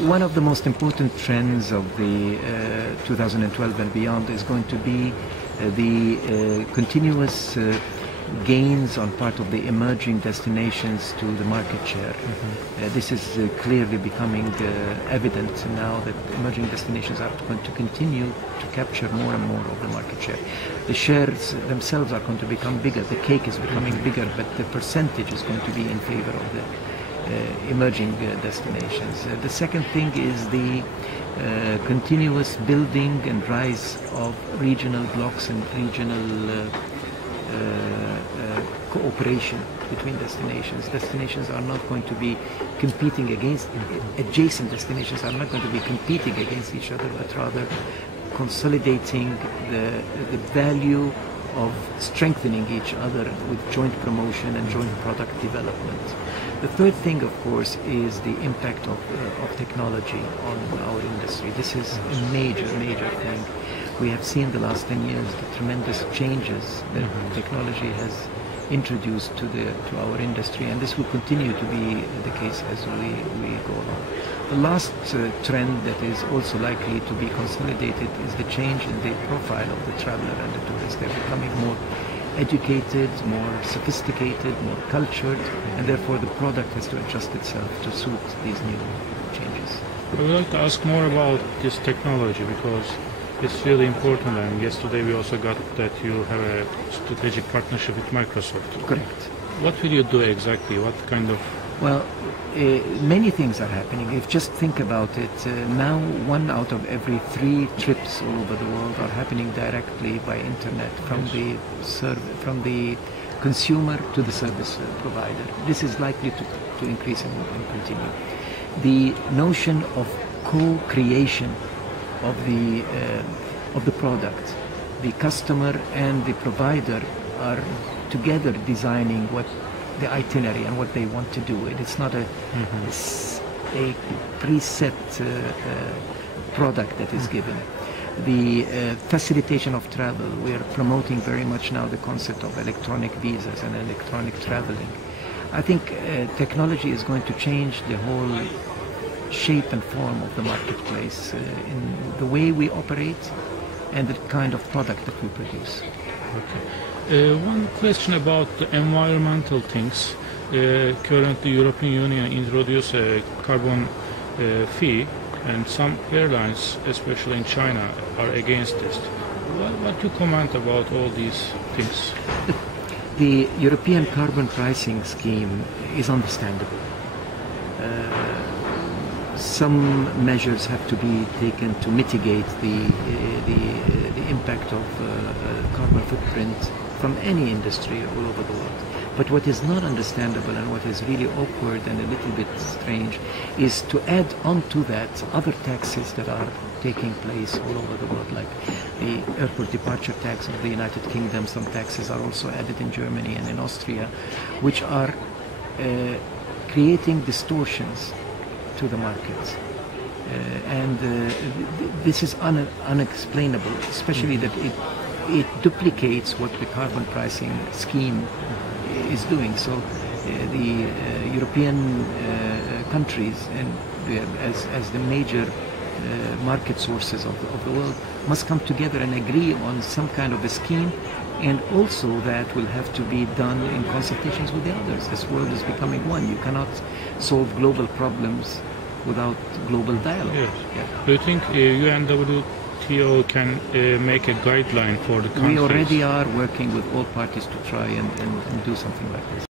one of the most important trends of the 2012 and beyond is going to be the continuous gains on part of the emerging destinations to the market share. This is clearly becoming evident now that emerging destinations are going to continue to capture more and more of the market share. The shares themselves are going to become bigger, the cake is becoming bigger, but the percentage is going to be in favor of the emerging destinations. The second thing is the continuous building and rise of regional blocks and regional cooperation between destinations. Destinations are not going to be competing against, adjacent destinations are not going to be competing against each other, but rather consolidating the value of strengthening each other with joint promotion and joint product development. The third thing, of course, is the impact of technology on our industry. This is a major thing. We have seen the last 10 years the tremendous changes that technology has introduced to our industry, and this will continue to be the case as we go along. The last trend that is also likely to be consolidated is the change in the profile of the traveler and the tourist. They're becoming more educated, more sophisticated, more cultured, and therefore the product has to adjust itself to suit these new changes. I would like to ask more about this technology because it's really important, and yesterday we also got that you have a strategic partnership with Microsoft. Correct. What will you do exactly? What kind of... Well, many things are happening. If just think about it, now 1 out of every 3 trips all over the world are happening directly by internet from the consumer to the service provider. This is likely to increase and continue. The notion of co-creation of the product, the customer and the provider are together designing what the itinerary and what they want to do. It's not a preset product that is given. The facilitation of travel, we are promoting very much now the concept of electronic visas and electronic traveling. I think technology is going to change the whole shape and form of the marketplace in the way we operate and the kind of product that we produce. Okay. One question about the environmental things. Currently, European Union introduced a carbon fee, and some airlines, especially in China, are against this. What do you comment about all these things? The European carbon pricing scheme is understandable. Some measures have to be taken to mitigate the impact of carbon footprint from any industry all over the world. But what is not understandable and what is really awkward and a little bit strange is to add on to that other taxes that are taking place all over the world, like the airport departure tax of the United Kingdom. Some taxes are also added in Germany and in Austria, which are creating distortions to the markets. This is unexplainable, especially that it duplicates what the carbon pricing scheme is doing. So the European countries and as the major market sources of the world must come together and agree on some kind of a scheme, and also that will have to be done in consultations with the others. This world is becoming one. You cannot solve global problems without global dialogue. Yes. Yeah. Do you think UNWTO can make a guideline for the countries? We already are working with all parties to try and do something like this.